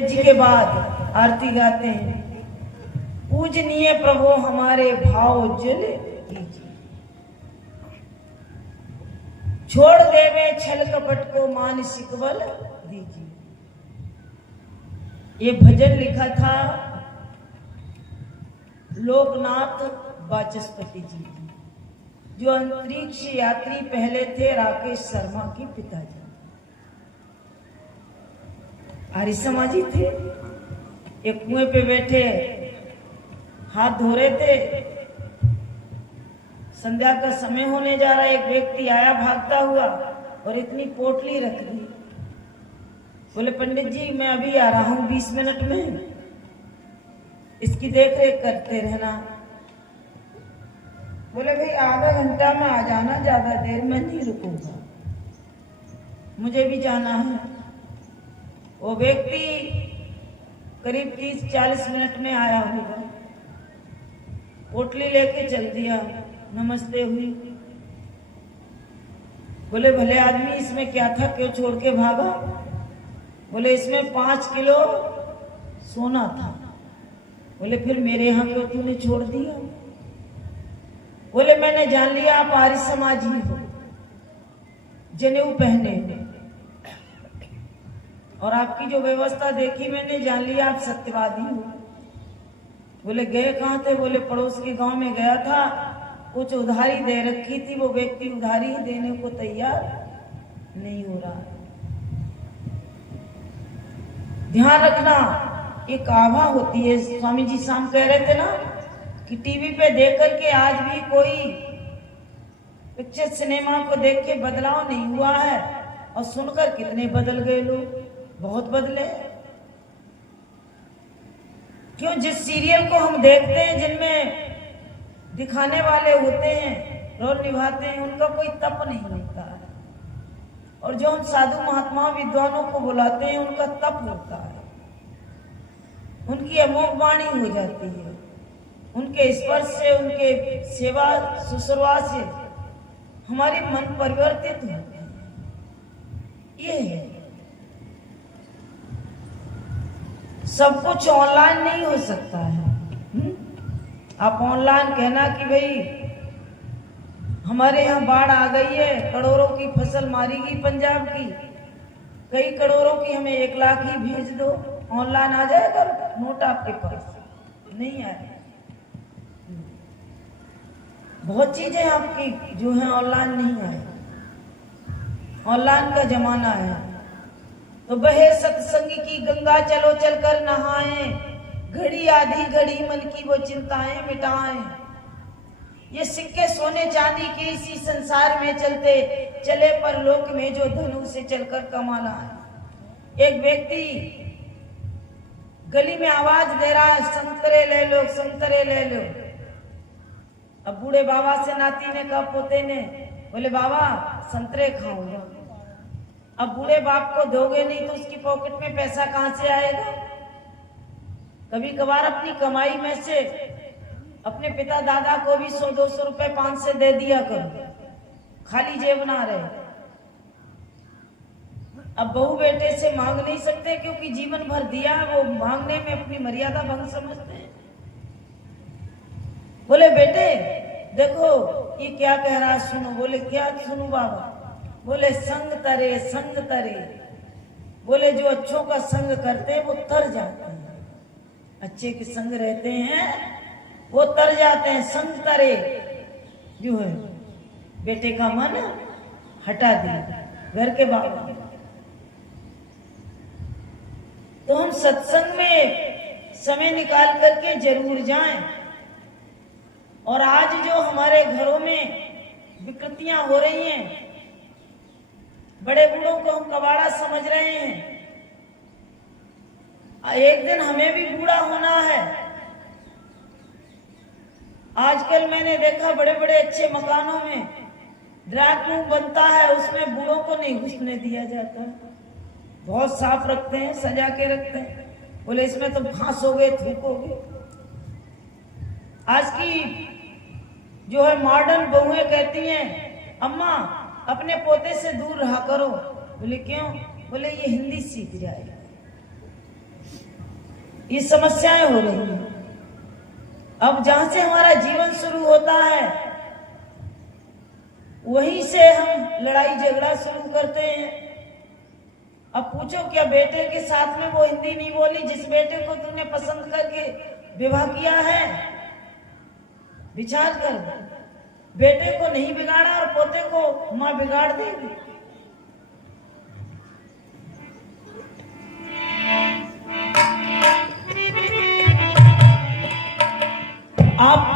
जी के बाद आरती गाते हैं। पूजनीय प्रभु हमारे भाव जल कीजिए, छोड़ देवे छल कपट को मानसिक बल दीजिए। ये भजन लिखा था लोकनाथ वाचस्पति जी, जो अंतरिक्ष यात्री पहले थे राकेश शर्मा के पिताजी, आर्य समाजी थे। एक कुएं पे बैठे हाथ धो रहे थे, संध्या का समय होने जा रहा। एक व्यक्ति आया भागता हुआ और इतनी पोटली रख दी। बोले पंडित जी मैं अभी आ रहा हूं 20 मिनट में, इसकी देख रेख करते रहना। बोले भाई आधा घंटा में आ जाना, ज्यादा देर में नहीं रुकूंगा, मुझे भी जाना है। वो व्यक्ति करीब 30-40 मिनट में आया होगा, पोटली लेके चल दिया, नमस्ते हुई। बोले भले आदमी इसमें क्या था, क्यों छोड़ के भागा? बोले इसमें 5 किलो सोना था। बोले फिर मेरे यहाँ क्यों तूने छोड़ दिया? बोले मैंने जान लिया आप आर्य समाजी हो, जनेऊ पहने और आपकी जो व्यवस्था देखी मैंने जान लिया आप सत्यवादी हो। बोले गए कहाँ थे? बोले पड़ोस के गांव में गया था, कुछ उधारी दे रखी थी, वो व्यक्ति उधारी ही देने को तैयार नहीं हो रहा। ध्यान रखना, एक आभा होती है। स्वामी जी शाम कह रहे थे ना कि टीवी पे देख करके आज भी कोई पिक्चर सिनेमा को देख के बदलाव नहीं हुआ है, और सुनकर कितने बदल गए लोग, बहुत बदले। क्यों? जिस सीरियल को हम देखते हैं जिनमें दिखाने वाले होते हैं, रोल निभाते हैं, उनका कोई तप नहीं होता है। और जो हम साधु महात्मा विद्वानों को बुलाते हैं उनका तप होता है, उनकी अमोघ वाणी हो जाती है, उनके स्पर्श से, उनके सेवा शुश्रूषा से हमारे मन परिवर्तित होते हैं। ये है, सब कुछ ऑनलाइन नहीं हो सकता है। आप ऑनलाइन कहना कि भाई हमारे यहाँ बाढ़ आ गई है, करोड़ों की फसल मारी गई पंजाब की, कई करोड़ों की हमें 1 लाख ही भेज दो, ऑनलाइन आ जाएगा नोट आपके पास? नहीं आएगा। बहुत चीजें आपकी जो है ऑनलाइन नहीं आए, ऑनलाइन का जमाना है। तो बहे सत्संग की गंगा चलो चलकर नहाएं, घड़ी आधी घड़ी मन की वो चिंताएं मिटाएं। ये सिक्के सोने चांदी के इसी संसार में चलते चले, पर लोक में जो धनु से चलकर कमाना है। एक व्यक्ति गली में आवाज दे रहा है संतरे ले लो, संतरे ले लो। अब बूढ़े बाबा से नाती ने कहा पोते ने, बोले बाबा संतरे खाऊंगा। अब बूढ़े बाप को दोगे नहीं तो उसकी पॉकेट में पैसा कहां से आएगा? कभी कभार अपनी कमाई में से अपने पिता दादा को भी 100-200 रुपए 500 दे दिया करो, खाली जेब ना रहे। अब बहू बेटे से मांग नहीं सकते क्योंकि जीवन भर दिया, वो मांगने में अपनी मर्यादा भंग समझते हैं। बोले बेटे देखो ये क्या कह रहा है सुनो। बोले क्या सुनू बाबा? बोले संग तरे, संग तरे। बोले जो अच्छों का संग करते हैं वो तर जाते हैं, अच्छे के संग रहते हैं वो तर जाते हैं। संग तरे जो है बेटे का मन हटा दिया घर के बाबा। तो हम सत्संग में समय निकाल करके जरूर जाएं। और आज जो हमारे घरों में विकृतियां हो रही हैं, बड़े बूढ़ों को हम कबाड़ा समझ रहे हैं, एक दिन हमें भी बूढ़ा होना है। आजकल मैंने देखा बड़े बड़े अच्छे मकानों में ड्राइंग रूम बनता है, उसमें बूढ़ों को नहीं घुसने दिया जाता, बहुत साफ रखते हैं, सजा के रखते हैं। बोले इसमें तो फांसोगे, थूकोगे। आज की जो है मॉडर्न बहुएं कहती हैं अम्मा अपने पोते से दूर रहा करो। बोले क्यों? बोले ये हिंदी सीख जाएगा। ये समस्याएं हो रही हैं। अब जहां से हमारा जीवन शुरू होता है वहीं से हम लड़ाई झगड़ा शुरू करते हैं। अब पूछो क्या बेटे के साथ में वो हिंदी नहीं बोली जिस बेटे को तूने पसंद करके विवाह किया है? विचार कर, बेटे को नहीं बिगाड़ा और पोते को मां बिगाड़ देगी। आप